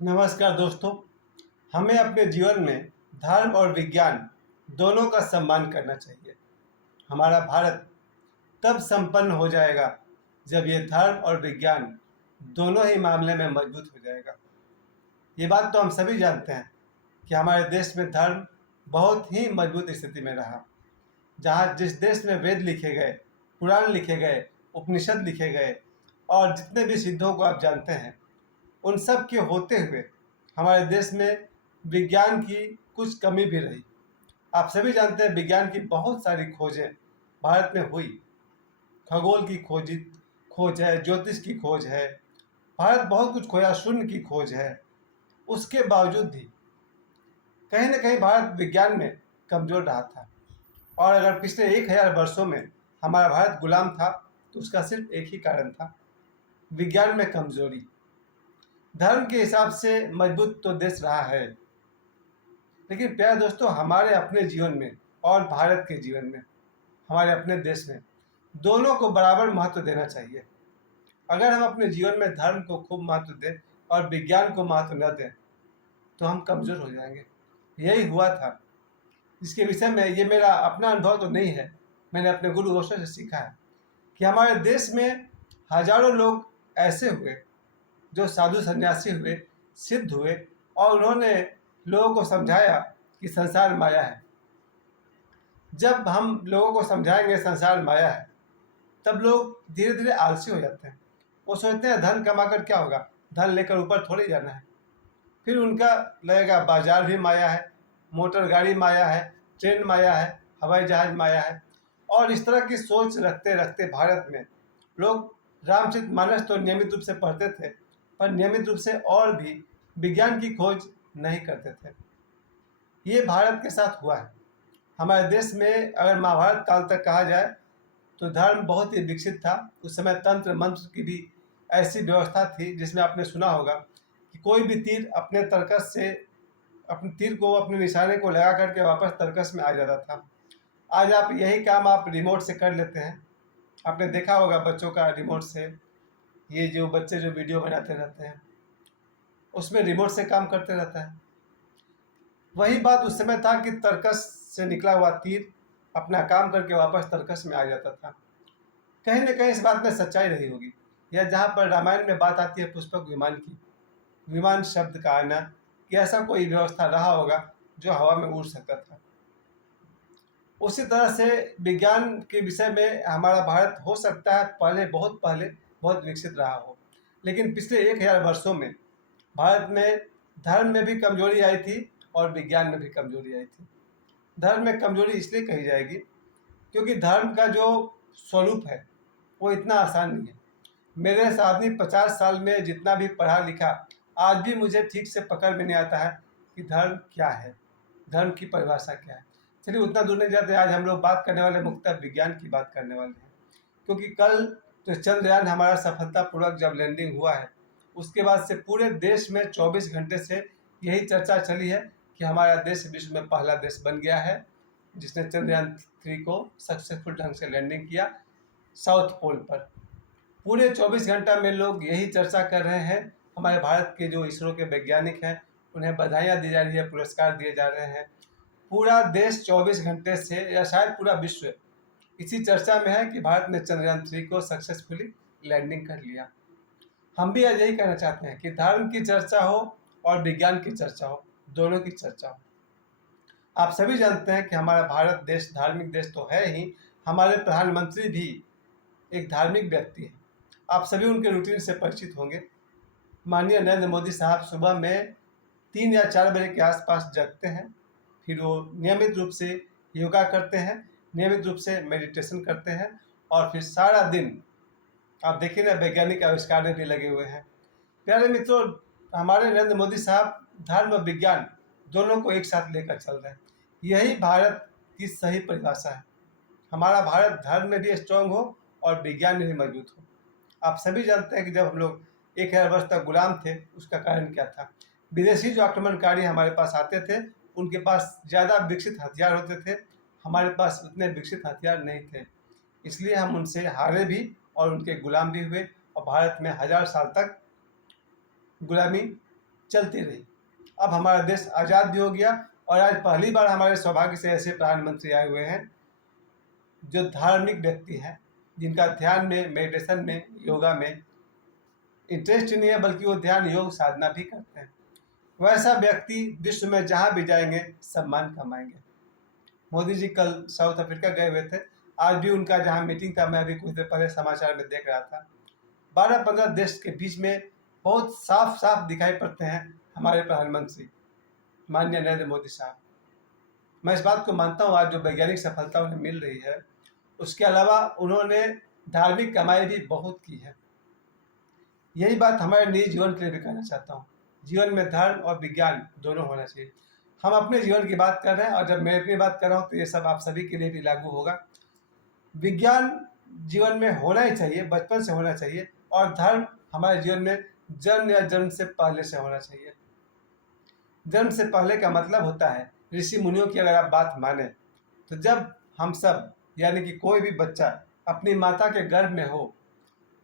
नमस्कार दोस्तों। हमें अपने जीवन में धर्म और विज्ञान दोनों का सम्मान करना चाहिए। हमारा भारत तब संपन्न हो जाएगा जब ये धर्म और विज्ञान दोनों ही मामले में मजबूत हो जाएगा। ये बात तो हम सभी जानते हैं कि हमारे देश में धर्म बहुत ही मजबूत स्थिति में रहा। जहाँ जिस देश में वेद लिखे गए, पुराण लिखे गए, उपनिषद लिखे गए और जितने भी सिद्धों को आप जानते हैं, उन सब के होते हुए हमारे देश में विज्ञान की कुछ कमी भी रही। आप सभी जानते हैं विज्ञान की बहुत सारी खोजें भारत में हुई। खगोल की खोज है, ज्योतिष की खोज है, भारत बहुत कुछ खोया, शून्य की खोज है। उसके बावजूद भी कहीं ना कहीं भारत विज्ञान में कमजोर रहा था। और अगर पिछले 1000 वर्षों में हमारा भारत गुलाम था तो उसका सिर्फ एक ही कारण था, विज्ञान में कमजोरी। धर्म के हिसाब से मजबूत तो देश रहा है, लेकिन प्यारे दोस्तों, हमारे अपने जीवन में और भारत के जीवन में, हमारे अपने देश में दोनों को बराबर महत्व देना चाहिए। अगर हम अपने जीवन में धर्म को खूब महत्व दें और विज्ञान को महत्व न दें तो हम कमज़ोर हो जाएंगे। यही हुआ था, इसके विषय में ये मेरा अपना अनुभव तो नहीं है, मैंने अपने गुरु गोष्ठ से सीखा है कि हमारे देश में हजारों लोग ऐसे हुए जो साधु सन्यासी हुए, सिद्ध हुए और उन्होंने लोगों को समझाया कि संसार माया है। जब हम लोगों को समझाएंगे संसार माया है, तब लोग धीरे धीरे आलसी हो जाते हैं। वो सोचते हैं धन कमाकर क्या होगा, धन लेकर ऊपर थोड़ी जाना है। फिर उनका लगेगा बाजार भी माया है, मोटर गाड़ी माया है, ट्रेन माया है, हवाई जहाज माया है। और इस तरह की सोच रखते रखते भारत में लोग रामचरितमानस तो नियमित रूप से पढ़ते थे, पर नियमित रूप से और भी विज्ञान की खोज नहीं करते थे। ये भारत के साथ हुआ है। हमारे देश में अगर महाभारत काल तक कहा जाए तो धर्म बहुत ही विकसित था। उस समय तंत्र मंत्र की भी ऐसी व्यवस्था थी जिसमें आपने सुना होगा कि कोई भी तीर अपने तर्कस से, अपने तीर को, अपने निशाने को लगा करके वापस तर्कस में आ जाता था। आज आप यही काम आप रिमोट से कर लेते हैं। आपने देखा होगा बच्चों का रिमोट से, ये जो बच्चे जो वीडियो बनाते रहते हैं उसमें रिमोट से काम करते रहता है। वही बात उस समय था कि तर्कस से निकला हुआ तीर अपना काम करके वापस तर्कस में आ जाता था। कहीं ना कहीं इस बात में सच्चाई रही होगी। या जहाँ पर रामायण में बात आती है पुष्पक विमान की, विमान शब्द का आना, कि ऐसा कोई व्यवस्था रहा होगा जो हवा में उड़ सकता था। उसी तरह से विज्ञान के विषय में हमारा भारत हो सकता है पहले बहुत विकसित रहा हो, लेकिन पिछले 1000 वर्षों में भारत में धर्म में भी कमजोरी आई थी और विज्ञान में भी कमजोरी आई थी। धर्म में कमजोरी इसलिए कही जाएगी क्योंकि धर्म का जो स्वरूप है वो इतना आसान नहीं है। मेरे साथी 50 साल में जितना भी पढ़ा लिखा, आज भी मुझे ठीक से पकड़ में नहीं आता है कि धर्म क्या है, धर्म की परिभाषा क्या है। चलिए उतना दूर नहीं जाते, आज हम लोग बात करने वाले मुख्यतः विज्ञान की बात करने वाले हैं। क्योंकि कल तो चंद्रयान हमारा सफलतापूर्वक जब लैंडिंग हुआ है, उसके बाद से पूरे देश में 24 घंटे से यही चर्चा चली है कि हमारा देश विश्व में पहला देश बन गया है जिसने चंद्रयान 3 को सक्सेसफुल ढंग से लैंडिंग किया साउथ पोल पर। पूरे 24 घंटा में लोग यही चर्चा कर रहे हैं। हमारे भारत के जो इसरो के वैज्ञानिक हैं उन्हें बधाइयाँ दी जा रही है, पुरस्कार दिए जा रहे हैं। पूरा देश 24 घंटे से, या शायद पूरा विश्व, इसी चर्चा में है कि भारत ने चंद्रयान 3 को सक्सेसफुली लैंडिंग कर लिया। हम भी आज यही कहना चाहते हैं कि धर्म की चर्चा हो और विज्ञान की चर्चा हो, दोनों की चर्चा हो। आप सभी जानते हैं कि हमारा भारत देश धार्मिक देश तो है ही, हमारे प्रधानमंत्री भी एक धार्मिक व्यक्ति हैं। आप सभी उनके रूटीन से परिचित होंगे। माननीय नरेंद्र मोदी साहब सुबह में 3 या 4 बजे के आसपास जगते हैं, फिर वो नियमित रूप से योगा करते हैं, नियमित रूप से मेडिटेशन करते हैं और फिर सारा दिन आप देखिए ना, वैज्ञानिक आविष्कार में भी लगे हुए हैं। प्यारे मित्रों, हमारे नरेंद्र मोदी साहब धर्म और विज्ञान दोनों को एक साथ लेकर चल रहे हैं। यही भारत की सही परिभाषा है। हमारा भारत धर्म में भी स्ट्रांग हो और विज्ञान में भी मजबूत हो। आप सभी जानते हैं कि जब हम लोग 1000 वर्ष तक गुलाम थे उसका कारण क्या था। विदेशी जो आक्रमणकारी हमारे पास आते थे उनके पास ज़्यादा विकसित हथियार होते थे, हमारे पास उतने विकसित हथियार नहीं थे। इसलिए हम उनसे हारे भी और उनके गुलाम भी हुए और भारत में 1000 साल तक गुलामी चलती रही। अब हमारा देश आज़ाद भी हो गया और आज पहली बार हमारे सौभाग्य से ऐसे प्रधानमंत्री आए हुए हैं जो धार्मिक व्यक्ति हैं, जिनका ध्यान में, मेडिटेशन में, योगा में इंटरेस्ट नहीं है, बल्कि वो ध्यान योग साधना भी करते हैं। वैसा व्यक्ति विश्व में जहाँ भी जाएंगे सम्मान कमाएंगे। मोदी जी कल साउथ अफ्रीका गए हुए थे, आज भी उनका जहाँ मीटिंग था, मैं अभी कुछ देर पहले समाचार में देख रहा था। 12-15 देश के बीच में बहुत साफ साफ दिखाई पड़ते हैं हमारे प्रधानमंत्री माननीय नरेंद्र मोदी साहब। मैं इस बात को मानता हूँ, आज जो वैज्ञानिक सफलता उन्हें मिल रही है, उसके अलावा उन्होंने धार्मिक कमाई भी बहुत की है। यही बात हमारे निजी जीवन के लिए भी कहना चाहता हूँ। जीवन में धर्म और विज्ञान दोनों होना चाहिए। हम अपने जीवन की बात कर रहे हैं और जब मैं अपनी बात कर रहा हूँ तो ये सब आप सभी के लिए भी लागू होगा। विज्ञान जीवन में होना ही चाहिए, बचपन से होना चाहिए, और धर्म हमारे जीवन में जन्म या जन्म से पहले से होना चाहिए। जन्म से पहले का मतलब होता है, ऋषि मुनियों की अगर आप बात माने तो जब हम सब यानी कि कोई भी बच्चा अपनी माता के गर्भ में हो,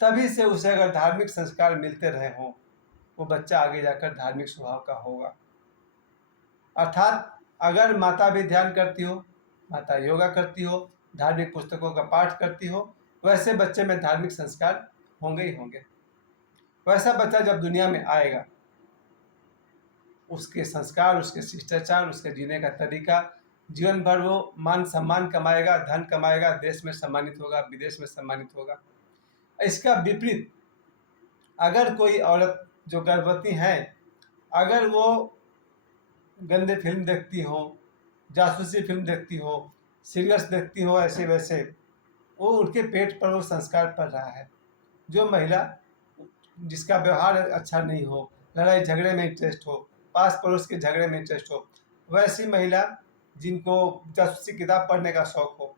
तभी से उसे अगर धार्मिक संस्कार मिलते रहे हों, वो बच्चा आगे जाकर धार्मिक स्वभाव का होगा। अर्थात अगर माता भी ध्यान करती हो, माता योगा करती हो, धार्मिक पुस्तकों का पाठ करती हो, वैसे बच्चे में धार्मिक संस्कार होंगे ही होंगे। वैसा बच्चा जब दुनिया में आएगा, उसके संस्कार, उसके शिष्टाचार, उसके जीने का तरीका, जीवन भर वो मान सम्मान कमाएगा, धन कमाएगा, देश में सम्मानित होगा, विदेश में सम्मानित होगा। इसका विपरीत अगर कोई औरत जो गर्भवती हैं, अगर वो गंदे फिल्म देखती हो, जासूसी फिल्म देखती हो, सीरियल्स देखती हो, ऐसे वैसे, वो उनके पेट पर वो संस्कार पड़ रहा है। जो महिला जिसका व्यवहार अच्छा नहीं हो, लड़ाई झगड़े में इंटरेस्ट हो, पास पड़ोस के झगड़े में इंटरेस्ट हो, वैसी महिला जिनको जासूसी किताब पढ़ने का शौक हो,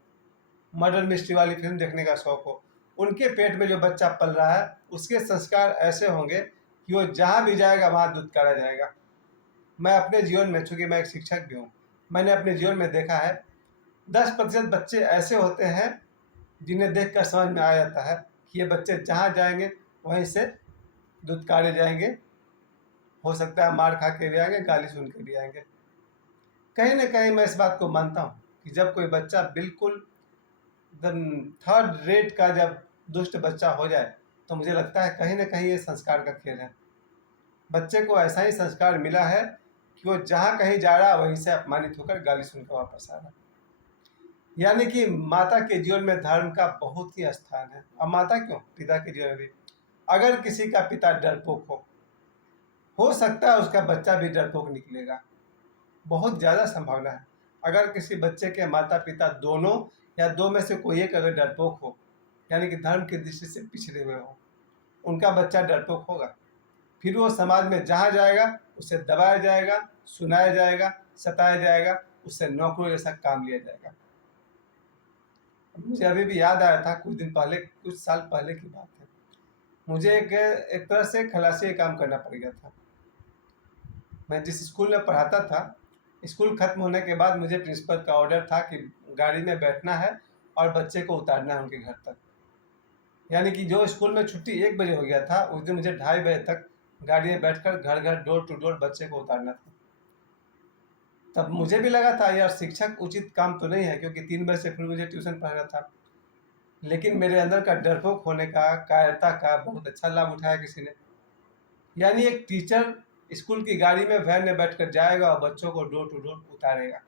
मर्डर मिस्ट्री वाली फिल्म देखने का शौक हो, उनके पेट में जो बच्चा पल रहा है, उसके संस्कार ऐसे होंगे कि वो जहाँ भी जाएगा वहाँ दुत्कारा जाएगा। मैं अपने जीवन में, चूँकि मैं एक शिक्षक भी हूँ, मैंने अपने जीवन में देखा है 10% बच्चे ऐसे होते हैं जिन्हें देखकर समझ में आ जाता है कि ये बच्चे जहाँ जाएंगे वहीं से दुत्कारे जाएंगे। हो सकता है मार खा के भी आएंगे, गाली सुन के भी आएंगे। कहीं ना कहीं मैं इस बात को मानता हूँ कि जब कोई बच्चा बिल्कुल थर्ड रेट का जब दुष्ट बच्चा हो जाए, तो मुझे लगता है कहीं ना कहीं ये संस्कार का खेल है। बच्चे को ऐसा ही संस्कार मिला है कि वो जहाँ कहीं जा रहा वहीं से अपमानित होकर गाली सुनकर वापस आ रहा। यानी कि माता के जीवन में धर्म का बहुत ही स्थान है। अब माता क्यों, पिता के जीवन में भी। अगर किसी का पिता डरपोक हो सकता है उसका बच्चा भी डरपोक निकलेगा, बहुत ज़्यादा संभावना है। अगर किसी बच्चे के माता पिता दोनों या दो में से कोई एक अगर डरपोक हो, यानी कि धर्म की दृष्टि से पिछड़े हुए हो, उनका बच्चा डरपोक होगा। फिर वो समाज में जहाँ जाएगा उसे दबाया जाएगा, सुनाया जाएगा, सताया जाएगा, उससे नौकरी जैसा काम लिया जाएगा। मुझे अभी भी याद आया था, कुछ दिन पहले, कुछ साल पहले की बात है, मुझे एक तरह से खलासी काम करना पड़ गया था। मैं जिस स्कूल में पढ़ाता था, स्कूल खत्म होने के बाद मुझे प्रिंसिपल का ऑर्डर था कि गाड़ी में बैठना है और बच्चे को उतारना है उनके घर तक। यानी कि जो स्कूल में छुट्टी 1 बजे हो गया था, उस दिन मुझे 2:30 बजे तक गाड़ी में बैठकर घर घर, डोर टू डोर बच्चे को उतारना था। तब मुझे भी लगा था यार शिक्षक उचित काम तो नहीं है, क्योंकि 3 बजे से फिर मुझे ट्यूशन पढ़ाना था। लेकिन मेरे अंदर का डरपोक होने का, कायरता का बहुत अच्छा लाभ उठाया किसी ने। यानी एक टीचर स्कूल की गाड़ी में, वैन में बैठकर जाएगा और बच्चों को डोर टू डोर उतारेगा।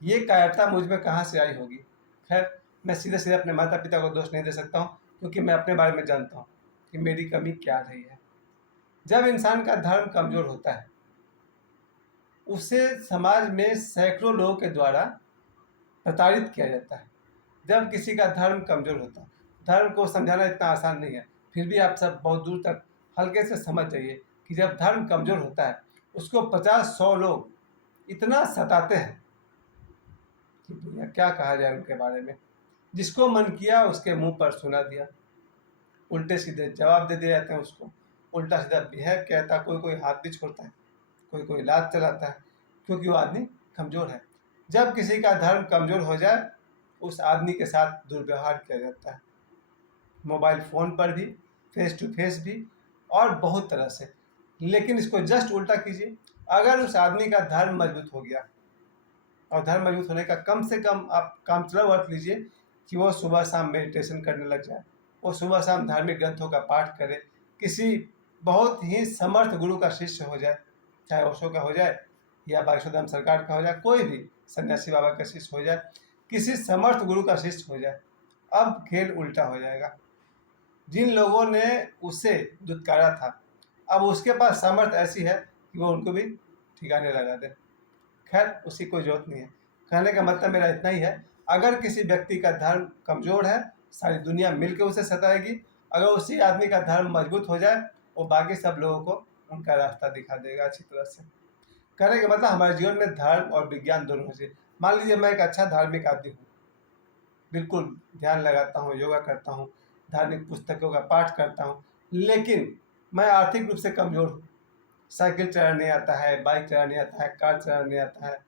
ये कायरता मुझ में कहाँ से आई होगी। खैर, मैं सीधे सीधे अपने माता पिता को दोष नहीं दे सकता हूँ, क्योंकि मैं अपने बारे में जानता हूँ कि मेरी कमी क्या रही है। जब इंसान का धर्म कमजोर होता है, उसे समाज में सैकड़ों लोगों के द्वारा प्रताड़ित किया जाता है। जब किसी का धर्म कमजोर होता है, धर्म को समझाना इतना आसान नहीं है, फिर भी आप सब बहुत दूर तक हल्के से समझ जाइए कि जब धर्म कमजोर होता है, उसको 50-100 लोग इतना सताते हैं कि भैया क्या कहा जाए उनके बारे में। जिसको मन किया उसके मुंह पर सुना दिया, उल्टे सीधे जवाब दे दिए जाते हैं उसको, उल्टा सीधा बिहेव कहता, कोई कोई हाथ भी छोड़ता है, कोई कोई लात चलाता है, क्योंकि वो आदमी कमज़ोर है। जब किसी का धर्म कमज़ोर हो जाए, उस आदमी के साथ दुर्व्यवहार किया जाता है, मोबाइल फ़ोन पर भी, फेस टू फेस भी, और बहुत तरह से। लेकिन इसको जस्ट उल्टा कीजिए। अगर उस आदमी का धर्म मजबूत हो गया, और धर्म मजबूत होने का कम से कम आप काम चलाओ अर्थ लीजिए कि वो सुबह शाम मेडिटेशन करने लग जाए, वो सुबह शाम धार्मिक ग्रंथों का पाठ करे, किसी बहुत ही समर्थ गुरु का शिष्य हो जाए, चाहे ओशो का हो जाए या वासुदेव सरकार का हो जाए, कोई भी सन्यासी बाबा का शिष्य हो जाए, किसी समर्थ गुरु का शिष्य हो जाए, अब खेल उल्टा हो जाएगा। जिन लोगों ने उसे दुत्कारा था, अब उसके पास सामर्थ्य ऐसी है कि वो उनको भी ठिकाने लगा दे। खैर, उसकी कोई जरूरत नहीं है। कहने का मतलब मेरा इतना ही है, अगर किसी व्यक्ति का धर्म कमजोर है, सारी दुनिया मिलकर उसे सताएगी। अगर उसी आदमी का धर्म मजबूत हो जाए, वो बाकी सब लोगों को उनका रास्ता दिखा देगा अच्छी तरह से। कहने का मतलब हमारे जीवन में धर्म और विज्ञान दोनों हो चाहिए। मान लीजिए मैं एक अच्छा धार्मिक आदमी हूँ, बिल्कुल ध्यान लगाता हूँ, योगा करता हूँ, धार्मिक पुस्तकों का पाठ करता हूँ, लेकिन मैं आर्थिक रूप से कमजोर हूँ। साइकिल चलाना नहीं आता है, बाइक चलाना नहीं आता है, कार चलाना नहीं आता है,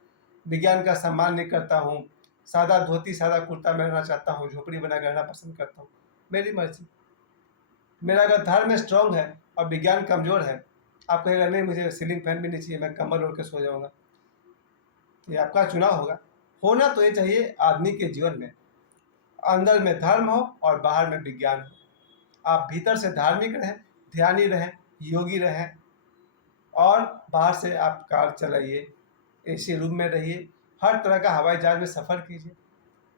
विज्ञान का सम्मान नहीं करता हूँ, सादा धोती सादा कुर्ता में रहना चाहता हूँ, झोपड़ी बना कर रहना पसंद करता हूँ, मेरी मर्जी। मेरा अगर धर्म स्ट्रांग है और विज्ञान कमजोर है, आप कहेगा नहीं मुझे सीलिंग फैन भी नहीं चाहिए, मैं कंबल ओढ़ के सो जाऊँगा, ये आपका चुनाव होगा। होना तो ये चाहिए आदमी के जीवन में, अंदर में धर्म हो और बाहर में विज्ञान हो। आप भीतर से धार्मिक रहें, ध्यानी रहें, योगी रहें, और बाहर से आप कार चलाइए, एसी रूम में रहिए, हर तरह का हवाई जहाज में सफ़र कीजिए।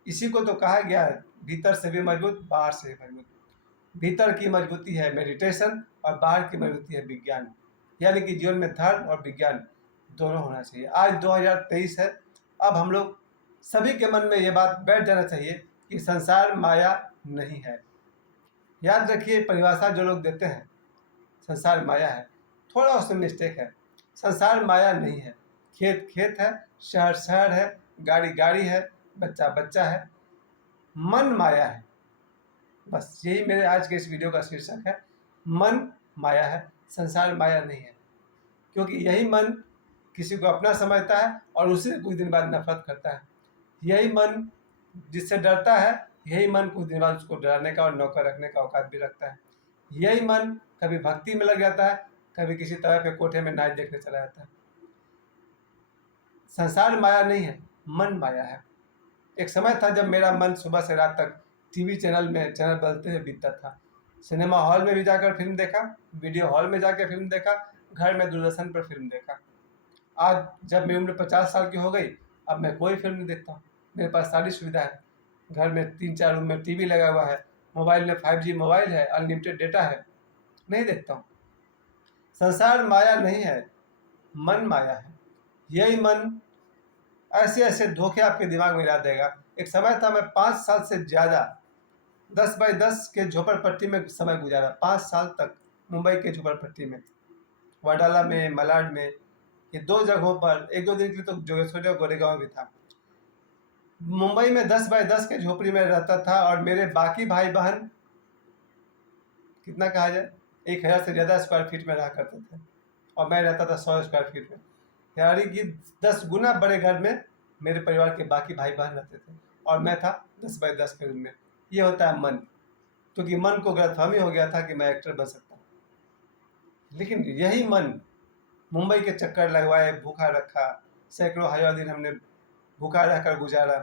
इसी को तो कहा गया है, भीतर से भी मजबूत, बाहर से भी मजबूत। भीतर की मजबूती है मेडिटेशन और बाहर की मजबूती है विज्ञान। यानी कि जीवन में धर्म और विज्ञान दोनों होना चाहिए। आज 2023 है, अब हम लोग सभी के मन में ये बात बैठ जाना चाहिए कि संसार माया नहीं है। याद रखिए, परिभाषा जो लोग देते हैं संसार माया है, थोड़ा उसमें मिस्टेक है। संसार माया नहीं है। खेत खेत है, शहर शहर है, गाड़ी गाड़ी है, बच्चा बच्चा है, मन माया है। बस यही मेरे आज के इस वीडियो का शीर्षक है, मन माया है, संसार माया नहीं है। क्योंकि यही मन किसी को अपना समझता है और उसी से कुछ दिन बाद नफरत करता है। यही मन जिससे डरता है, यही मन कुछ दिन बाद उसको डराने का और नौकर रखने का औकात भी रखता है। यही मन कभी भक्ति में लग जाता है, कभी किसी तरह के कोठे में नाच देखने चला जाता है। संसार माया नहीं है, मन माया है। एक समय था जब मेरा मन सुबह से रात तक टीवी चैनल बदलते हुए बीतता था। सिनेमा हॉल में भी जाकर फिल्म देखा, वीडियो हॉल में जाकर फिल्म देखा, घर में दूरदर्शन पर फिल्म देखा। आज जब मेरी उम्र 50 साल की हो गई, अब मैं कोई फिल्म नहीं देखता हूँ। मेरे पास सारी सुविधा है, घर में 3-4 रूम में टीवी लगा हुआ है, मोबाइल में 5G मोबाइल है, अनलिमिटेड डेटा है, नहीं देखता हूँ। संसार माया नहीं है, मन माया है। यही मन ऐसे ऐसे धोखे आपके दिमाग में ला देगा। एक समय था, मैं 5 साल से ज़्यादा 10 बाई 10 के झोपड़पट्टी में समय गुजारा, 5 साल तक मुंबई के झोपड़पट्टी में, वडाला में, मलाड में, ये 2 जगहों पर। 1-2 दिन के लिए तो जोगेश्वरी और गोरेगांव भी था। मुंबई में 10 बाई 10 के झोपड़ी में रहता था, और मेरे बाकी भाई बहन कितना कहा जाए 1000 से ज़्यादा स्क्वायर फीट में रहा करते थे, और मैं रहता था 100 स्क्वायर फीट में। यानी कि 10 गुना बड़े घर में मेरे परिवार के बाकी भाई बहन रहते थे, और मैं था 10 बाई 10 के रूम में। ये होता है मन। क्योंकि मन को गलतफहमी हो गया था कि मैं एक्टर बन सकता हूँ। लेकिन यही मन मुंबई के चक्कर लगवाए, भूखा रखा, सैकड़ों हज़ार दिन हमने भूखा रहकर गुजारा।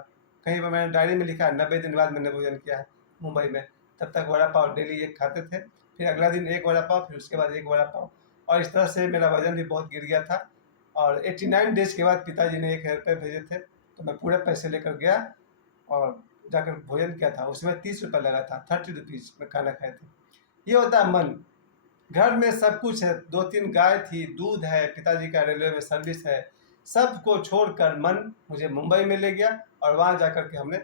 कहीं पर मैंने डायरी में लिखा है 90 दिन बाद मैंने भोजन किया है मुंबई में। तब तक वड़ा पाव डेली एक खाते थे, फिर अगला दिन एक वड़ा पाव, फिर उसके बाद एक वड़ा पाव, और इस तरह से मेरा वजन भी बहुत गिर गया था। और 89 डेज के बाद पिताजी ने 1000 रुपये भेजे थे, तो मैं पूरे पैसे लेकर गया और जाकर भोजन किया था। उसमें 30 रुपये लगा था, 30 रुपीज़ में खाना खाए थे। ये होता है मन। घर में सब कुछ है, 2-3 गाय थी, दूध है, पिताजी का रेलवे में सर्विस है, सबको छोड़कर मन मुझे मुंबई में ले गया, और वहाँ जाकर के हमने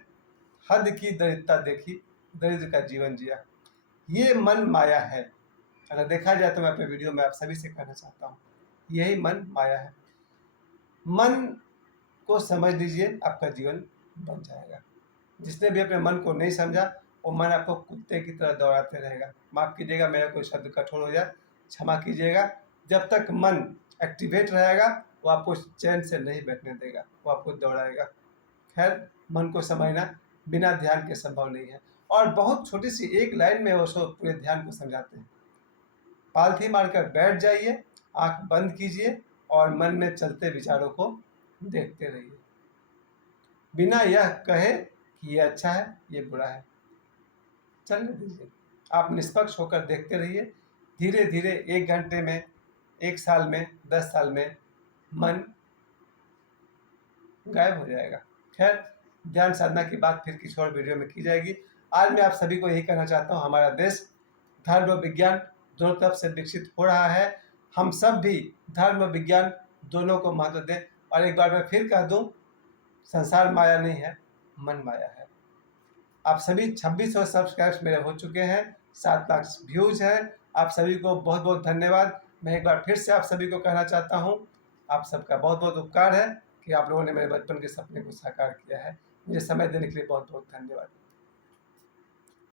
हद की दरिद्रता देखी, दरिद्र का जीवन जिया। ये मन माया है। अगर देखा जाए तो मैं अपने वीडियो में आप सभी से कहना चाहता हूँ, यही मन माया है। मन को समझ लीजिए, आपका जीवन बन जाएगा। जिसने भी अपने मन को नहीं समझा, वो मन आपको कुत्ते की तरह दौड़ाते रहेगा। माफ़ कीजिएगा मेरा कोई शब्द कठोर हो जाए, क्षमा कीजिएगा। जब तक मन एक्टिवेट रहेगा, वो आपको चैन से नहीं बैठने देगा, वो आपको दौड़ाएगा। खैर, मन को समझना बिना ध्यान के संभव नहीं है, और बहुत छोटी सी एक लाइन में वो सब पूरे ध्यान को समझाते हैं। पालथी मारकर बैठ जाइए, आंख बंद कीजिए और मन में चलते विचारों को देखते रहिए, बिना यह कहे कि ये अच्छा है ये बुरा है। चलने दीजिए, आप निष्पक्ष होकर देखते रहिए। धीरे धीरे 1 घंटे में, 1 साल में, 10 साल में मन गायब हो जाएगा। खैर, ध्यान साधना की बात फिर किसी और वीडियो में की जाएगी। आज मैं आप सभी को यही कहना चाहता हूँ, हमारा देश धर्म और विज्ञान दोनों तरफ से विकसित हो रहा है। हम सब भी धर्म और विज्ञान दोनों को महत्व दें। और एक बार मैं फिर कह दूं, संसार माया नहीं है, मन माया है। आप सभी 2600 सब्सक्राइब्स मेरे हो चुके हैं, 7 लाख व्यूज हैं। आप सभी को बहुत बहुत धन्यवाद। मैं एक बार फिर से आप सभी को कहना चाहता हूँ, आप सबका बहुत बहुत उपकार है कि आप लोगों ने मेरे बचपन के सपने को साकार किया है। मुझे समय देने के लिए बहुत बहुत धन्यवाद।